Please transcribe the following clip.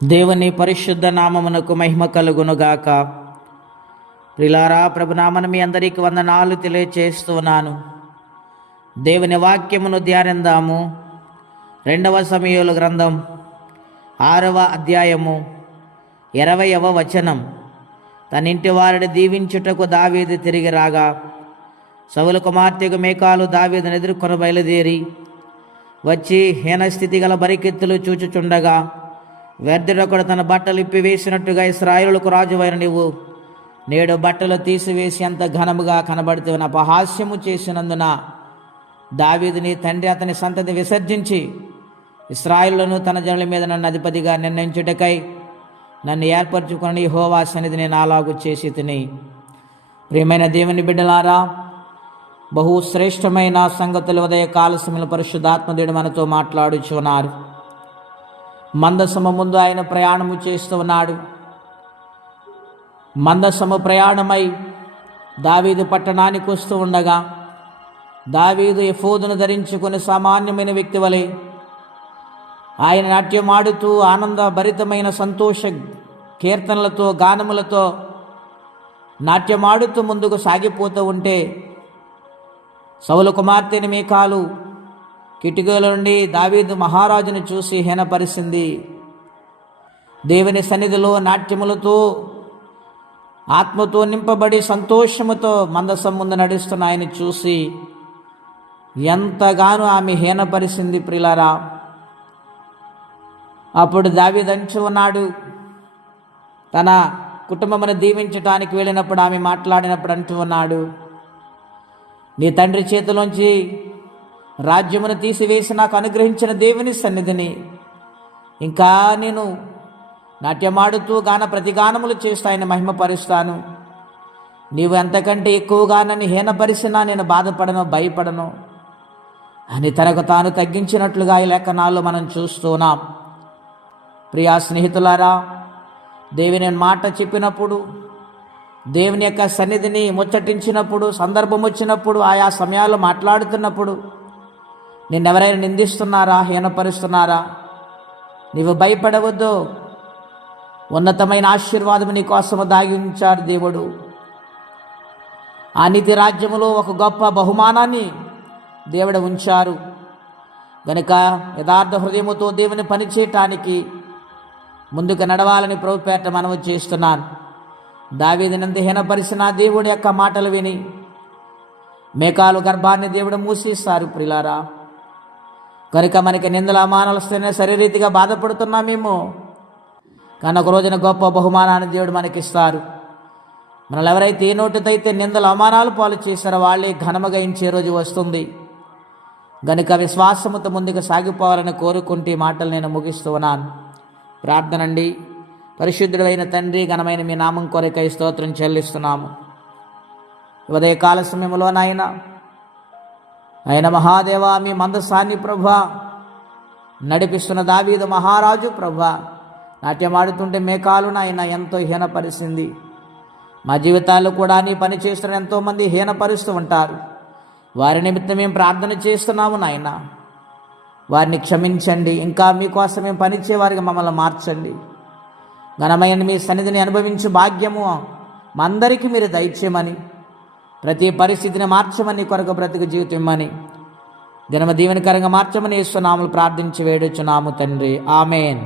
దేవుని పరిశుద్ధ నామమునకు మహిమ కలుగునుగాక. ప్రిలారా, ప్రభునామను మీ అందరికీ వందనాలు తెలియచేస్తున్నాను. దేవుని వాక్యమును ధ్యానిందాము. 2వ సమూయేలు గ్రంథం 6వ అధ్యాయము 20వ వచనం. తన ఇంటి వారిని దీవించుటకు దావీదు తిరిగి రాగా సౌలు కుమార్తెకు మీకాలు దావీదును ఎదుర్కొని బయలుదేరి వచ్చి హీనస్థితి గల బరికెత్తులు చూచుచుండగా, వ్యర్థుడొకడు తన బట్టలు ఇప్పివేసినట్టుగా ఇశ్రాయేలుకు రాజువైన నీవు నేడు బట్టలు తీసివేసి ఎంత ఘనముగా కనబడుతున్న అపహాస్యము చేసినందున దావీదు నీ తండ్రి అతని సంతతి విసర్జించి ఇశ్రాయేలును తన జనుల మీద నన్ను అధిపతిగా నిర్ణయించుటకై నన్ను ఏర్పరచుకుని యెహోవా సన్నిధిని నాలాగు చేసి తిని. ప్రియమైన దేవుని బిడ్డలారా, బహు శ్రేష్టమైన సంగతులు ఉదయ కాల సమయంలో పరిశుద్ధాత్మదేవుడు మనతో మాట్లాడుచున్నారు. మందసము ముందు ఆయన ప్రయాణము చేస్తూ ఉన్నాడు. మందసము ప్రయాణమై దావీదు పట్టణానికి వస్తూ ఉండగా, దావీదు ఎఫోదును ధరించుకుని సామాన్యమైన వ్యక్తి వలె ఆయన నాట్యమాడుతూ ఆనందభరితమైన సంతోష కీర్తనలతో గానములతో నాట్యమాడుతూ ముందుకు సాగిపోతూ ఉంటే, సౌలు కుమార్తెని మీకాలు కిటికీల నుండి దావీదు మహారాజును చూసి హీనపరిచింది. దేవుని సన్నిధిలో నాట్యములతో ఆత్మతో నింపబడి సంతోషముతో మందసం ముందు నడుస్తున్న ఆయన చూసి ఎంతగానో ఆమె హీనపరిచింది. ప్రియులారా, అప్పుడు దావీదు అంచు ఉన్నాడు. తన కుటుంబమును దీవించటానికి వెళ్ళినప్పుడు ఆమె మాట్లాడినప్పుడు అంటూ ఉన్నాడు, నీ తండ్రి చేతిలోంచి రాజ్యమును తీసివేసి నాకు అనుగ్రహించిన దేవుని సన్నిధిని ఇంకా నేను నాట్యమాడుతూ గాన ప్రతిగానములు చేస్తూ ఆయన మహిమపరుస్తాను. నీవు ఎంతకంటే ఎక్కువగా నన్ను హీనపరిచినా నేను బాధపడను, భయపడను అని తనకు తాను తగ్గించినట్లుగా ఈ లేఖనాల్లో మనం చూస్తున్నాం. ప్రియా స్నేహితులారా, దేవుని మాట చెప్పినప్పుడు, దేవుని యొక్క సన్నిధిని ముచ్చటించినప్పుడు, సందర్భం వచ్చినప్పుడు, ఆయా సమయాల్లో మాట్లాడుతున్నప్పుడు నిన్నెవరైనా నిందిస్తున్నారా, హీనపరుస్తున్నారా? నీవు భయపడవద్దు. ఉన్నతమైన ఆశీర్వాదము నీ కోసము దాగి ఉంచాడు దేవుడు. ఆ నీతి రాజ్యములో ఒక గొప్ప బహుమానాన్ని దేవుడు ఉంచారు గనుక యథార్థ హృదయముతో దేవుని పనిచేయటానికి ముందుకు నడవాలని ప్రభుపేట మనవి చేస్తున్నాను. దావీదునందు హీనపరిచిన దేవుడి యొక్క మాటలు విని మీకాలు గర్భాన్ని దేవుడు మూసేస్తారు. ప్రియులారా, కనుక మనకి నిందల అవమానాలు వస్తేనే శరీరీతిగా బాధపడుతున్నామేమో, కానీ ఒక రోజున గొప్ప బహుమానాన్ని దేవుడు మనకిస్తారు. మనల్ని ఎవరైతే ఏ నోటితైతే నిందల అవమానాలు పాలు చేశారో వాళ్ళే ఘనముగా ఇంచే రోజు వస్తుంది. గనుక విశ్వాసముతో ముందుకు సాగిపోవాలని కోరుకుంటే మాటలు నేను ముగిస్తూ ఉన్నాను. ప్రార్థనండి. పరిశుద్ధుడైన తండ్రి, ఘనమైన మీ నామం కొరకై స్తోత్రం చెల్లిస్తున్నాము. ఉదయకాల సమయంలో ఆయన మహాదేవా, మీ మందసాన్ని ప్రభా నడిపిస్తున్న దావీదు మహారాజు ప్రభా నాట్యమాడుతుంటే మీకాలు నాయన ఎంతో హీనపరిచింది. మా జీవితాల్లో కూడా నీ పని చేస్తున్న ఎంతోమంది హీనపరుస్తూ ఉంటారు. వారి నిమిత్తం మేము ప్రార్థన చేస్తున్నాము నాయన. వారిని క్షమించండి. ఇంకా మీకోసం మేము పనిచేవారికి మమ్మల్ని మార్చండి. ఘనమైన మీ సన్నిధిని అనుభవించు భాగ్యము మా అందరికీ మీరు దయచేయమని, ప్రతి పరిస్థితిని మార్చమని, కొరకు బ్రతుకు జీవితం ఇమ్మని, దినమ దీవెనకరంగా మార్చమని యేసు నామములో ప్రార్థించి వేడుచున్నాము తండ్రి. ఆమేన్.